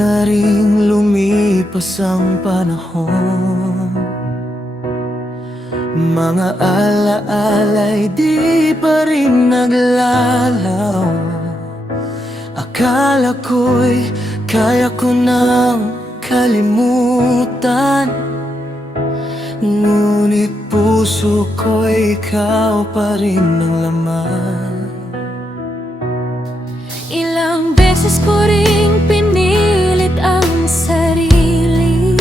na ring lumipas ang panahon, mga alaala'y di pa rin naglalaw. Akala ko'y kaya ko nang kalimutan, ngunit puso ko'y ikaw pa rin ang laman. Ilang beses ko ring pinilit ang sarili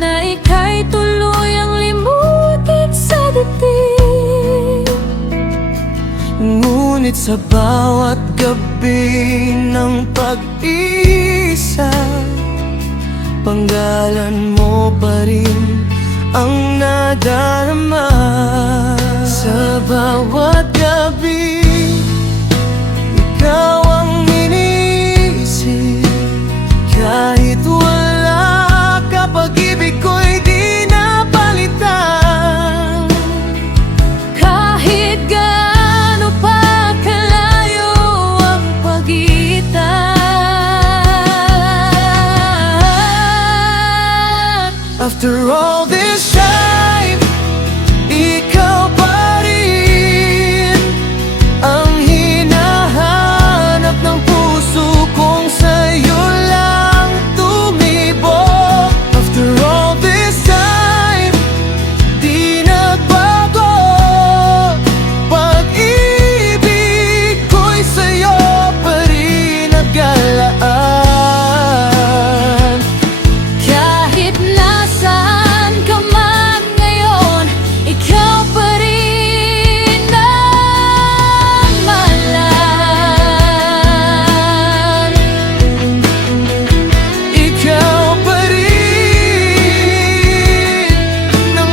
na ika'y tuluyang limutin sa dating. Ngunit sa bawat gabi ng pag-isa, panggalan mo pa rin ang nadarama. Sa bawat gabi, ikaw ang iniisip. Kahit wala ka, pag-ibig ko'y di napalitan. Kahit gaano pa kalayo ang pagitan. After all this time, ikaw pa rin ang hinahanap ng puso kong sa'yo lang tumibok. After all this time, di nagbago. Pag-ibig ko'y sa'yo pa rin naglalaan. Kahit nasaan ka man ngayon, ikaw pa rin ang mahal. Ikaw pa rin ang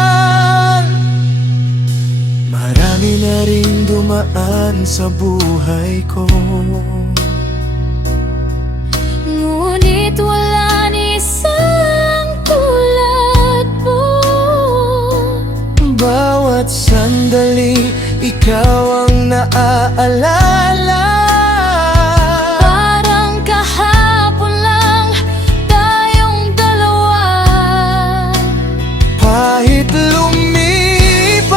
mahal. Marami na rin dumaan sa buhay ko, Ngunit wala ni isang tulad mo. bawat sandali ikaw ang naaalala. Parang kahapon lang tayong dalawa. Kahit lumipas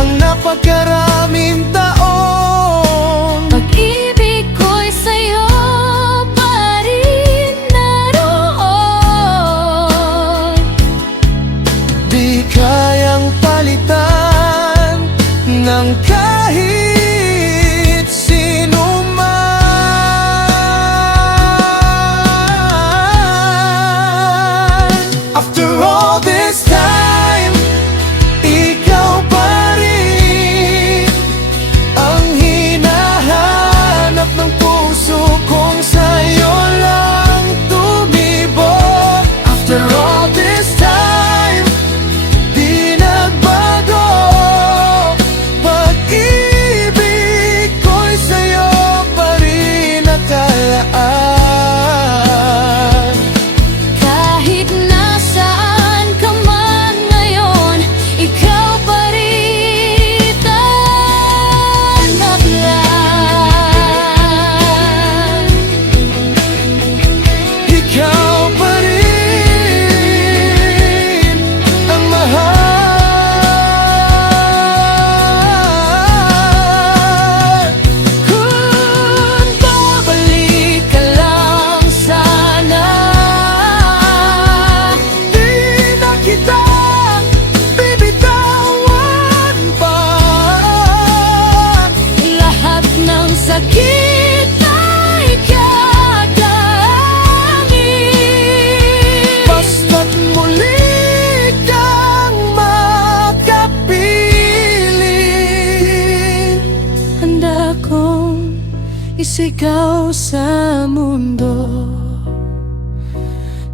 ang napakaraming taon, Pag-ibig ko'y sa'yo pa rin naroon. di kayang palitan ng kahit sino man. After all this time, ikaw pa rin ang hinahanap ng puso kong sa'yo lang tumibok. After all this time, di nagbago. Pag-ibig ko'y sa'yo pa rin nakalaan. Kahit nasaan ka man ngayon, ikaw pa rin ang mahal. Ikaw pa rin ang mahal. Kung babalik ka lang sana, Di na kita bibitawan pa. lahat ng sakit ay kakaangin. Basta't muli kang makapiling, Handa kong isigaw sa mundo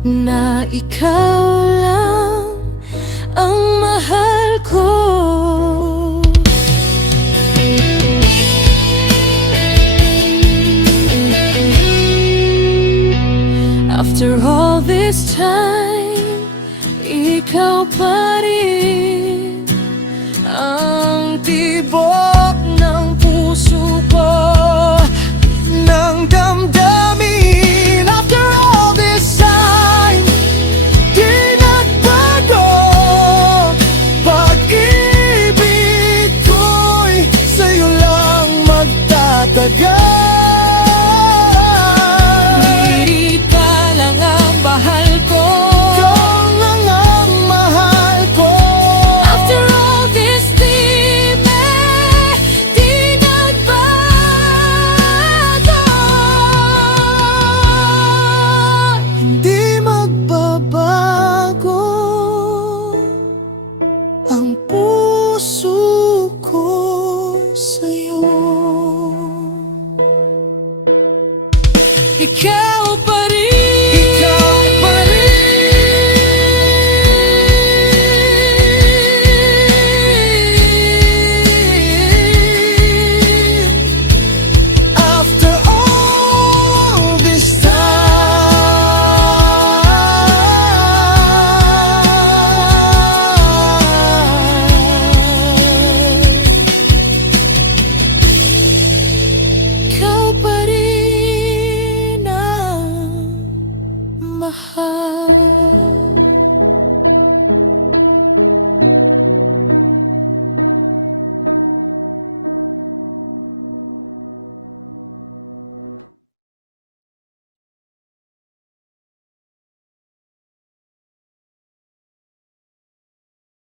na ikaw lang ang mahal ko. After all this time, ikaw pa rin ang tibok magtagal. Hindi ka lang ang mahal ko. Ikaw lang ang mahal ko. After all this time, di nagbago. Hindi magbabago ang puso ko sa'yo. Ikaw